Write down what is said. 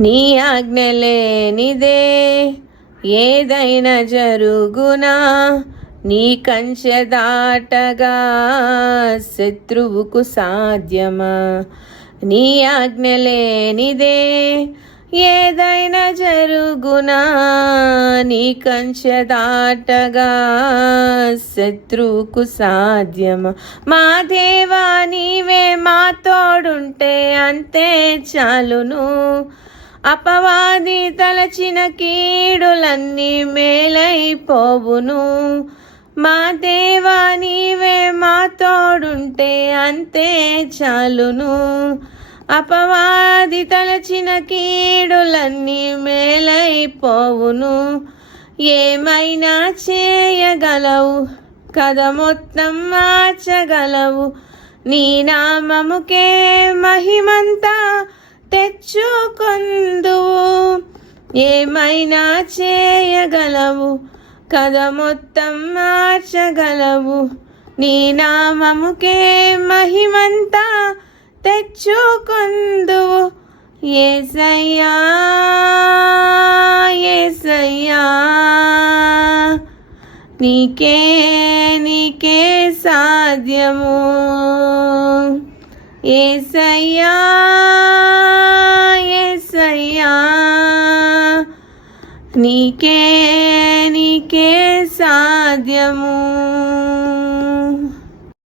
నీ ఆజ్ఞ లేనిదే ఏదైనా జరుగునా, నీ కంచె దాటగా శత్రువుకు సాధ్యమా. నీ ఆజ్ఞ లేనిదే ఏదైనా జరుగునా, నీ కంచె దాటగా శత్రువుకు సాధ్యమా. మా దేవా నీవే మా తోడుంటే అంతే చాలును, అపవాది తలచిన కీడులన్నీ మేలైపోవును. మా దేవా నీవే మా తోడుంటే అంతే చాలును, అపవాది తలచిన కీడులన్నీ మేలైపోవును. ఏమైనా చేయగలవు, కథ మొత్తం మార్చగలవు, నీ నామముకే మహిమంతా తెచ్చుకొందువు. ఏమైనా చేయగలవు, కథ మొత్తం మార్చగలవు, నీ నామముకే మహిమంతా తెచ్చుకొందువు. యేసయ్యా యేసయ్యా, నీకే నీకే సాధ్యము. యేసయ్యా యేసయ్యా, నీకే నీకే సాధ్యము.